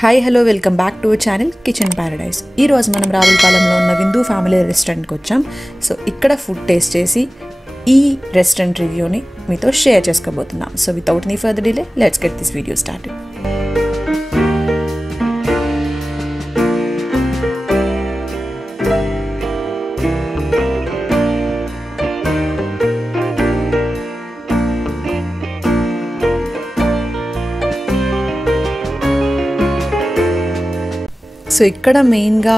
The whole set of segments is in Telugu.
Hi hello welcome back to channel kitchen Paradise. ఈరోజు మనం రావులపాలెంలో ఉన్న విందు ఫ్యామిలీ రెస్టారెంట్కి వచ్చాం. సో ఇక్కడ ఫుడ్ టేస్ట్ చేసి ఈ రెస్టారెంట్ రివ్యూని మీతో షేర్ చేసుకోబోతున్నాం. So without any further delay let's get this video started. So ఇక్కడ మెయిన్గా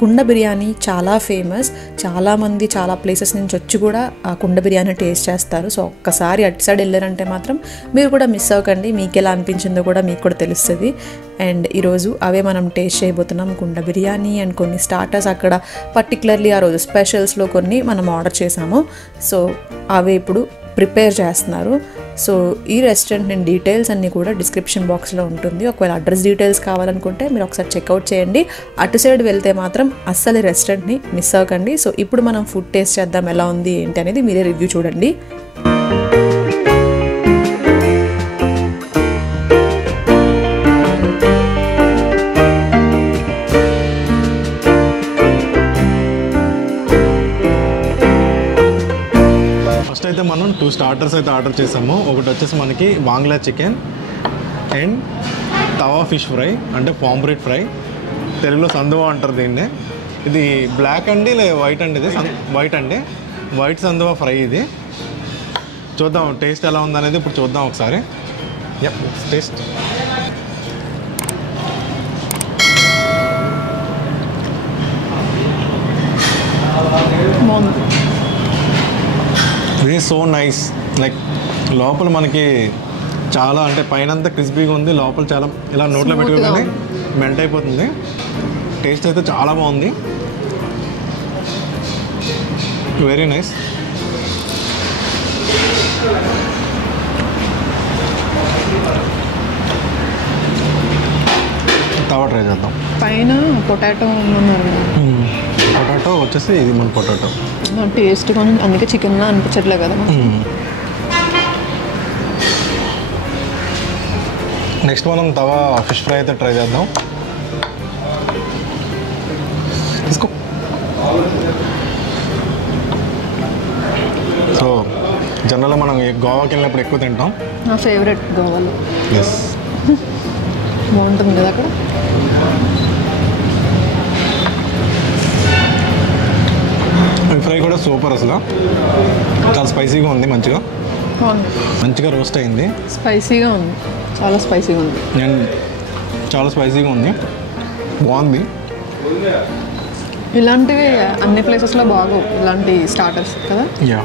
కుండ బిర్యానీ చాలా ఫేమస్. చాలామంది చాలా ప్లేసెస్ నుంచి వచ్చి కూడా కుండ బిర్యానీ టేస్ట్ చేస్తారు. సో ఒక్కసారి అటు సైడ్ వెళ్ళారంటే మాత్రం మీరు కూడా మిస్ అవ్వకండి. మీకు ఎలా అనిపించిందో కూడా మీకు కూడా తెలుస్తుంది. అండ్ ఈరోజు అవే మనం టేస్ట్ చేయబోతున్నాం, కుండ బిర్యానీ అండ్ కొన్ని స్టార్టర్స్. అక్కడ పర్టికులర్లీ ఆ రోజు స్పెషల్స్లో కొన్ని మనం ఆర్డర్ చేసాము. సో అవే ఇప్పుడు ప్రిపేర్ చేస్తున్నారు. సో ఈ రెస్టారెంట్ నేను డీటెయిల్స్ అన్నీ కూడా డిస్క్రిప్షన్ బాక్స్లో ఉంటుంది. ఒకవేళ అడ్రస్ డీటెయిల్స్ కావాలనుకుంటే మీరు ఒకసారి చెక్అవుట్ చేయండి. అటు సైడ్ వెళ్తే మాత్రం అస్సలు ఈ రెస్టారెంట్ని మిస్ అవ్వకండి. సో ఇప్పుడు మనం ఫుడ్ టేస్ట్ చేద్దాం, ఎలా ఉంది ఏంటి అనేది మీరే రివ్యూ చూడండి. అయితే మనం 2 స్టార్టర్స్ అయితే ఆర్డర్ చేసాము. ఒకటి వచ్చేసి మనకి Bangla chicken and tawa fish fry, అంటే పాంప్లెట్ ఫ్రై, తెలుగులో సందువా అంటారు దీన్ని. ఇది బ్లాక్ అండి లే వైట్ అండి, ఇది వైట్ అండి, వైట్ సందువా ఫ్రై. ఇది చూద్దాం టేస్ట్ ఎలా ఉందనేది ఇప్పుడు చూద్దాం ఒకసారి. టేస్ట్ ఇది సో నైస్. లైక్ లోపల మనకి చాలా, అంటే పైన అంతా క్రిస్పీగా ఉంది, లోపల చాలా ఇలా నోట్లో పెట్టుకోగానే మెంట్ అయిపోతుంది. టేస్ట్ అయితే చాలా బాగుంది, వెరీ నైస్. తవా ట్రై చేద్దాం. పైన పొటాటో పొటాటో వచ్చేసి ఇది మన పొటాటో టేస్ట్ కానీ అందుకే చికెన్లా అనిపించట్లే కదా. నెక్స్ట్ మనం తవా ఫిష్ ఫ్రై అయితే ట్రై చేద్దాం. తీసుకో. సో జనరల్గా మనం గోవాకి వెళ్ళినప్పుడు ఎక్కువ తింటాం. నా ఫేవరెట్ గోవాలో. ఎస్, బాగుంటుంది కదా అక్కడ. ఫ్రై కూడా సూపర్, అసలు చాలా స్పైసీగా ఉంది, మంచిగా రోస్ట్ అయింది. స్పైసీగా ఉంది, చాలా స్పైసీగా ఉంది. అండ్ చాలా స్పైసీగా ఉంది, బాగుంది. ఇలాంటివి అన్ని ప్లేసెస్లో బాగోవు, ఇలాంటి స్టార్టర్స్ కదా. Yeah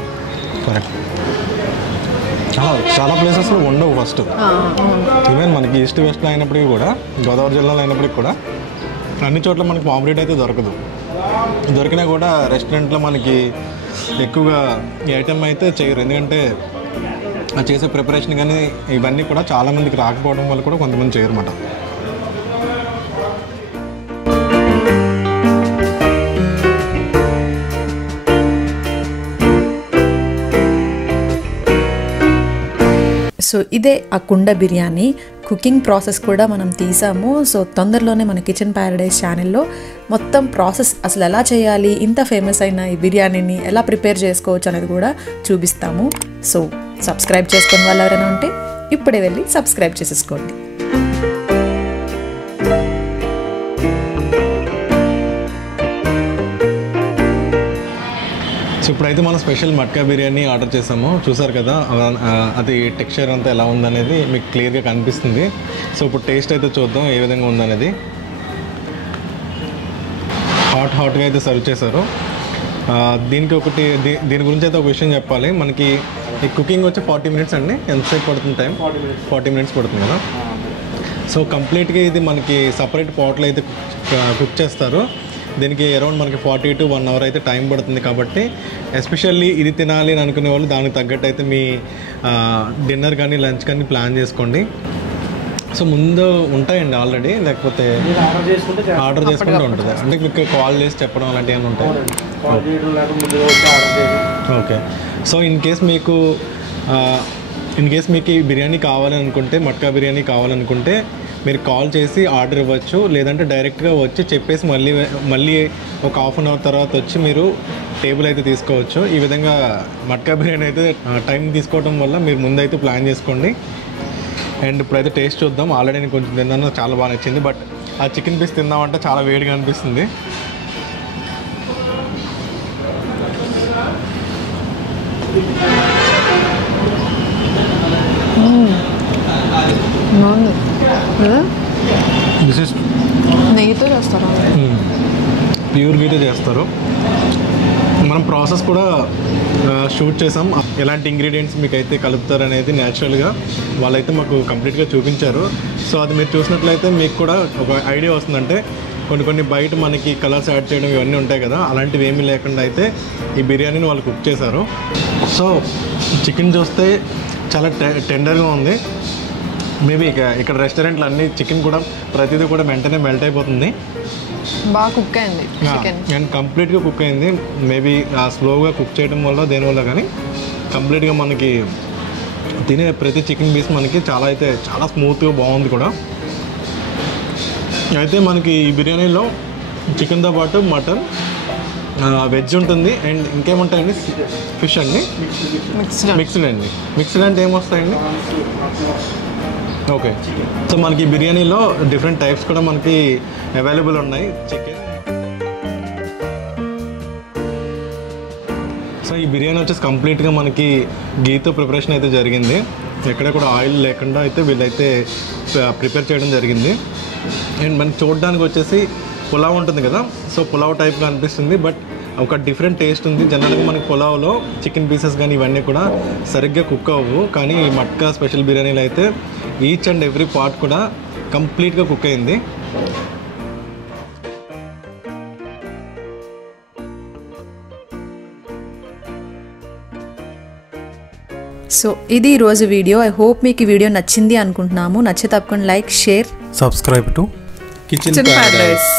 correct. చాలా ప్లేసెస్లో ఉండవు ఫస్ట్. ఈవెన్ మనకి ఈస్ట్ వెస్ట్లో అయినప్పటికీ కూడా, గోదావరి జిల్లాలో అయినప్పటికీ కూడా అన్ని చోట్ల మనకి పాంప్లెట్ అయితే దొరకదు. దొరికినా కూడా రెస్టారెంట్లో మనకి ఎక్కువగా ఈ ఐటెం అయితే చేయరు. ఎందుకంటే చేసే ప్రిపరేషన్ కానీ ఇవన్నీ కూడా చాలామందికి రాకపోవడం వల్ల కూడా కొంతమంది చేయరు అన్నమాట. సో ఇదే ఆ కుండ బిర్యానీ. కుకింగ్ ప్రాసెస్ కూడా మనం తీసాము. సో తొందరలోనే మన కిచెన్ ప్యారడైజ్ ఛానల్లో మొత్తం ప్రాసెస్ అసలు ఎలా చేయాలి, ఇంత ఫేమస్ అయిన ఈ బిర్యానీని ఎలా ప్రిపేర్ చేసుకోవచ్చు అనేది కూడా చూపిస్తాము. సో సబ్స్క్రైబ్ చేసుకునే వాళ్ళు ఎవరైనా ఉంటే ఇప్పుడే వెళ్ళి సబ్స్క్రైబ్ చేసేసుకోండి. సో ఇప్పుడైతే మనం స్పెషల్ మట్కా బిర్యానీ ఆర్డర్ చేసాము. చూసారు కదా అది టెక్స్చర్ అంతా ఎలా ఉందనేది మీకు క్లియర్గా కనిపిస్తుంది. సో ఇప్పుడు టేస్ట్ అయితే చూద్దాం ఏ విధంగా ఉందనేది. హాట్గా అయితే సర్వ్ చేశారు. దీనికి దీని గురించి అయితే ఒక విషయం చెప్పాలి. మనకి ఈ కుకింగ్ వచ్చి 40 మినిట్స్ అండి. ఎంతసేపు పడుతుంది టైం? 40 మినిట్స్ పడుతుంది కదా. సో కంప్లీట్గా ఇది మనకి సపరేట్ పాట్లో అయితే కుక్ చేస్తారు. దీనికి అరౌండ్ మనకి 40 to 1 hour అయితే టైం పడుతుంది. కాబట్టి ఎస్పెషల్లీ ఇది తినాలి అని అనుకునే వాళ్ళు దానికి తగ్గట్టు అయితే మీ డిన్నర్ కానీ లంచ్ కానీ ప్లాన్ చేసుకోండి. సో ముందు ఉంటాయండి ఆల్రెడీ, లేకపోతే ఆర్డర్ చేసుకుంటూ ఉంటుంది. అంటే మీకు కాల్ చేసి చెప్పడం అలాంటివి ఏమైనా ఉంటాయి? ఓకే. సో ఇన్ కేస్ మీకు ఈ బిర్యానీ కావాలనుకుంటే, మట్కా బిర్యానీ కావాలనుకుంటే మీరు కాల్ చేసి ఆర్డర్ ఇవ్వచ్చు, లేదంటే డైరెక్ట్గా వచ్చి చెప్పేసి మళ్ళీ ఒక హాఫ్ అన్ అవర్ తర్వాత వచ్చి మీరు టేబుల్ అయితే తీసుకోవచ్చు. ఈ విధంగా మట్కా బిర్యానీ అయితే టైం తీసుకోవడం వల్ల మీరు ముందైతే ప్లాన్ చేసుకోండి. అండ్ ఇప్పుడైతే టేస్ట్ చూద్దాం. ఆల్రెడీ నేను కొంచెం తిన్నాను, చాలా బాగా నచ్చింది. బట్ ఆ చికెన్ పీస్ తిందామంటే చాలా వేడిగా అనిపిస్తుంది. దిస్ ఇస్ నెయ్యితో చేస్తారా? ప్యూర్ గీతో చేస్తారు. మనం ప్రాసెస్ కూడా షూట్ చేసాం. ఎలాంటి ఇంగ్రీడియంట్స్ మీకు అయితే కలుపుతారు అనేది న్యాచురల్గా వాళ్ళైతే మాకు కంప్లీట్గా చూపించారు. సో అది మీరు చూసినట్లయితే మీకు కూడా ఒక ఐడియా వస్తుందంటే కొన్ని బయట మనకి కలర్స్ యాడ్ చేయడం ఇవన్నీ ఉంటాయి కదా, అలాంటివి ఏమీ లేకుండా అయితే ఈ బిర్యానీని వాళ్ళు కుక్ చేశారు. సో చికెన్ చూస్తే చాలా టెండర్గా ఉంది. మేబీ ఇక్కడ రెస్టారెంట్లు అన్నీ చికెన్ కూడా ప్రతిదీ కూడా వెంటనే మెల్ట్ అయిపోతుంది. బాగా కుక్ అయింది అండ్ కంప్లీట్గా కుక్ అయింది. మేబీ స్లోగా కుక్ చేయడం వల్ల దేనివల్ల కానీ కంప్లీట్గా మనకి తినే ప్రతి చికెన్ పీస్ మనకి చాలా స్మూత్గా బాగుంది కూడా. అయితే మనకి ఈ బిర్యానీలో చికెన్తో పాటు మటన్, వెజ్ ఉంటుంది అండ్ ఇంకేముంటాయండి, ఫిష్ అండి, మిక్స్డ్ అండి. మిక్స్డ్ అంటే ఏమొస్తాయండి? ఓకే. సో మనకి బిర్యానీలో డిఫరెంట్ టైప్స్ కూడా మనకి అవైలబుల్ ఉన్నాయి. చికెన్, సో ఈ బిర్యానీ వచ్చేసి కంప్లీట్గా మనకి గీతో ప్రిపరేషన్ అయితే జరిగింది. ఎక్కడ కూడా ఆయిల్ లేకుండా అయితే వీళ్ళైతే ప్రిపేర్ చేయడం జరిగింది. అండ్ మనకి చూడడానికి వచ్చేసి పులావ్ ఉంటుంది కదా, సో పులావ్ టైప్గా అనిపిస్తుంది. బట్ ఒక డిఫరెంట్ టేస్ట్ ఉంది. జనరల్గా మనకి పులావ్లో చికెన్ పీసెస్ కానీ ఇవన్నీ కూడా సరిగ్గా కుక్ అవ్వవు, కానీ ఈ మట్కా స్పెషల్ బిర్యానీలో అయితే ఈచ్ అండ్ ఎవ్రీ పార్ట్ కూడా కంప్లీట్గా కుక్ అయింది. సో ఇది ఈరోజు వీడియో. ఐ హోప్ మీకు ఈ వీడియో నచ్చింది అనుకుంటున్నాము. నచ్చితే తప్పకుండా like, share, subscribe to kitchen Paradise.